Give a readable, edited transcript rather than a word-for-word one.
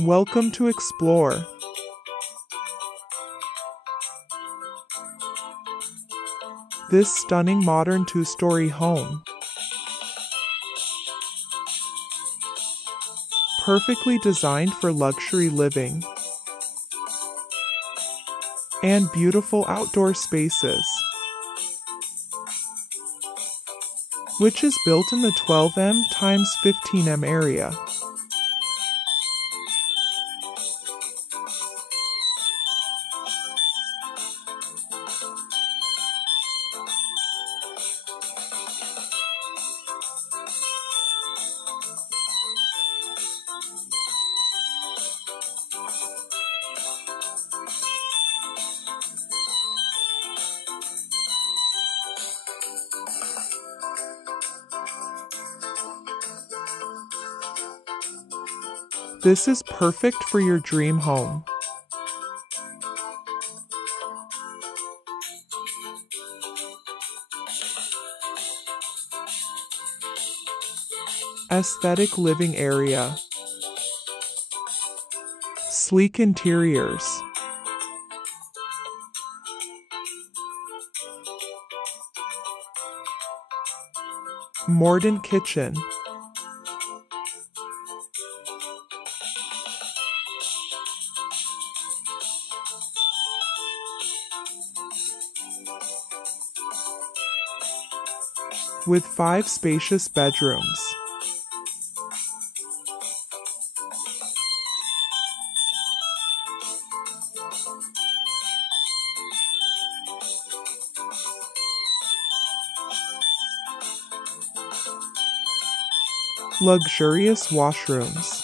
Welcome to explore. This stunning modern two-story home, perfectly designed for luxury living and beautiful outdoor spaces, which is built in the 12M x 15M area. This is perfect for your dream home. Aesthetic living area. Sleek interiors. Modern kitchen. With 5 spacious bedrooms. Luxurious washrooms.